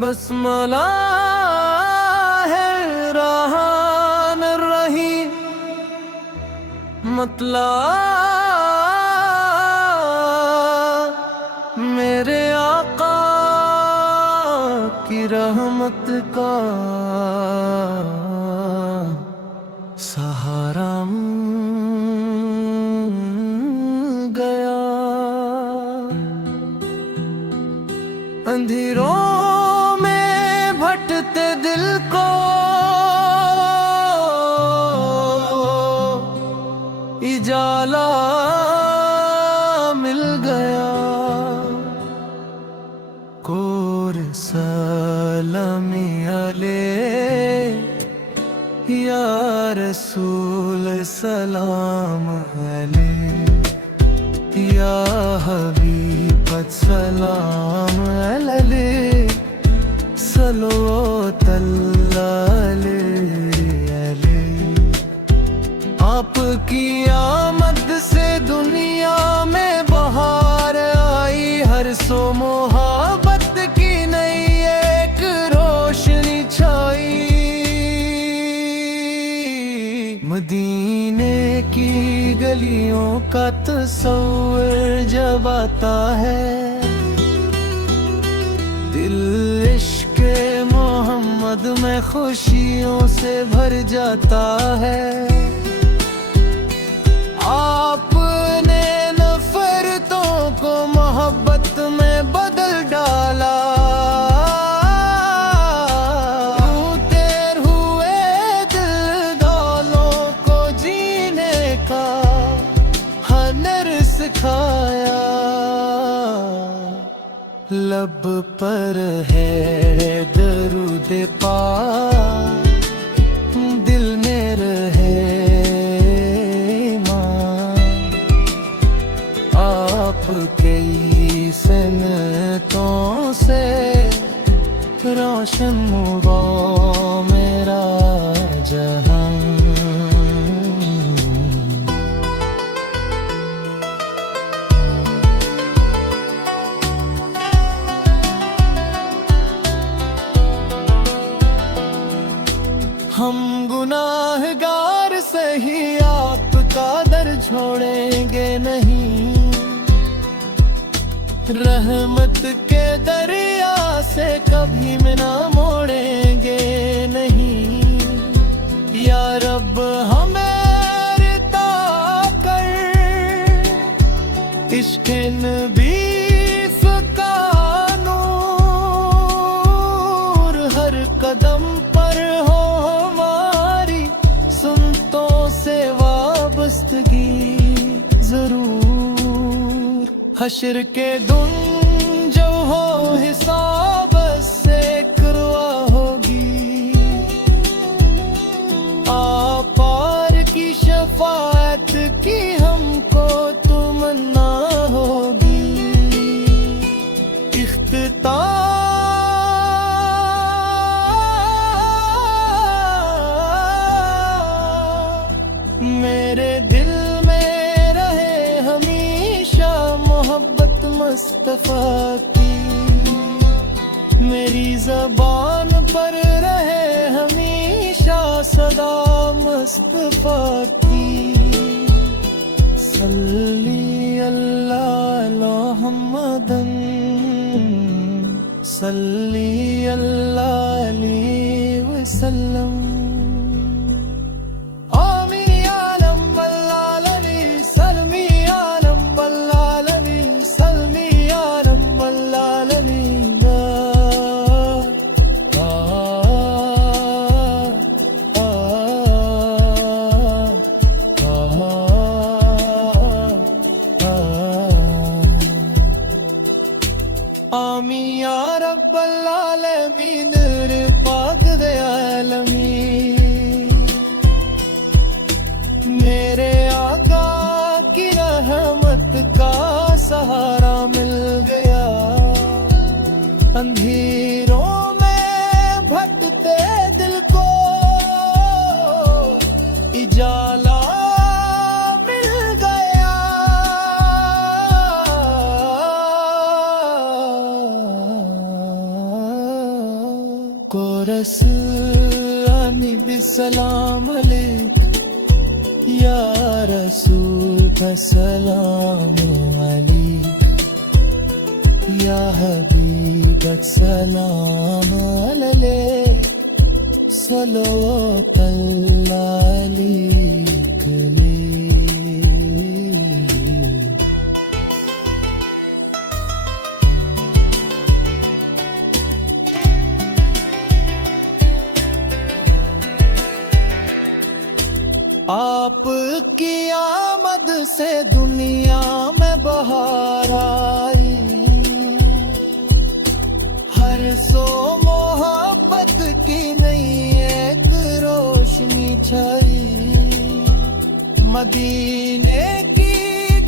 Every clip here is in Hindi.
बसमला है रहन रही मतलब मेरे आका की रहमत का सहारा गया। अंधेरों में भटकते दिल को इजाला मिल गया। कोर सलामी अलैह या रसूल सलाम अलैह या हबीब सलाम अलैह सल्लल्लाहु आपकी आमद से दुनिया में बहार आई। हर सो मोहब्बत की नई एक रोशनी छाई। मदीने की गलियों का तस्वीर जब आता है, दिल इश्क़ मोहम्मद में खुशियों से भर जाता है। आपने नफरतों को मोहब्बत में बदल डाला। तेर हुए दिल डालों को जीने का हुनर सिखाया। लब पर है दरूद पाक, दिल में रहे आपके सन्नतों से रोशन हुआ मेरा जहां। हम गुनाहगार सही आपका दर छोड़ेंगे नहीं। रहमत के दरिया से कभी में ना मोड़ेंगे नहीं। या रब हमें रिता कर इश्क़ नबी का नूर हर कदम पर हो हमारी सुन्नतों से वाबस्तगी जरूर। हश्र के दिन जो हो हिसाब से करवा होगी। आपार की शफाअत की हमको तमन्ना होगी। इख्तिताम मेरे दिल में रहे हमेशा मोहब्बत मुस्तफा की। मेरी ज़बान पर रहे हमेशा सदा मुस्तफा की। सल्ली अल्लाह मुहम्मदन सल्ली अल्लाह अलैहि वसल्लम। आमीन या रब्बल आलमीन रे पाक दे आलमीन। मेरे आका की रहमत का सहारा मिल गया। अंधेरों में भटकते दिल को उजाला मिल गया। कोरस आनी बिसलाम अलैक या रसूल का सलाम अलैक या हबीब सलाम अलैक सल्लल्लाहु अलैहि। आपकी आमद से दुनिया में बहार आई, हर सो मोहब्बत की नई एक रोशनी छाई। मदीने की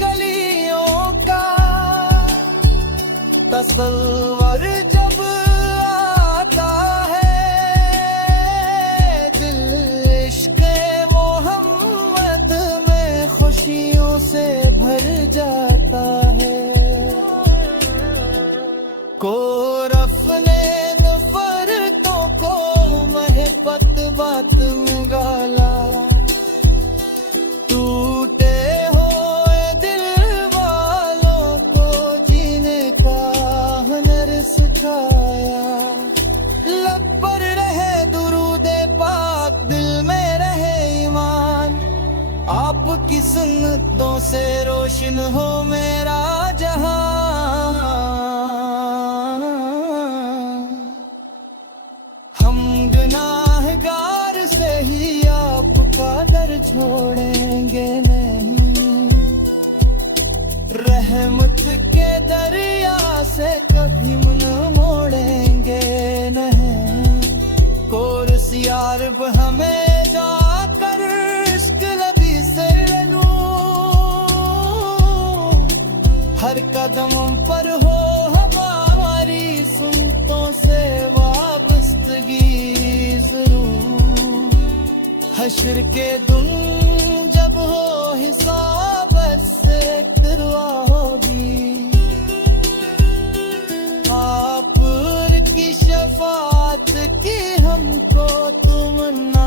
गलियों का तस्वर जब आता है, दिल इश्क़ मोहम्मद में खुशियों से भर जाता है। कोरफ ने नफरतों को महबत बात में गाला, टूटे हुए दिल वालों को जीने का हुनर सिखाया। लब पर रहे दुरूदे पाक, दिल में रहे ईमान, आपकी सुन्नतों से रोशन हो मेरा जहां। हम गुनाहगार से ही आपका दर छोड़ेंगे नहीं, रहमत के दरिया से कभी मुंह मोड़ेंगे नहीं। कोरस यारब हमें जाकर इश्क नबी से लूं, हर कदम पर हो हमारी सुन्नतों से वाबस्तगी जरूर। हश्र के दिन जब हो हिसाब से करवा होगी, आप की शफाअत की हमको तमन्ना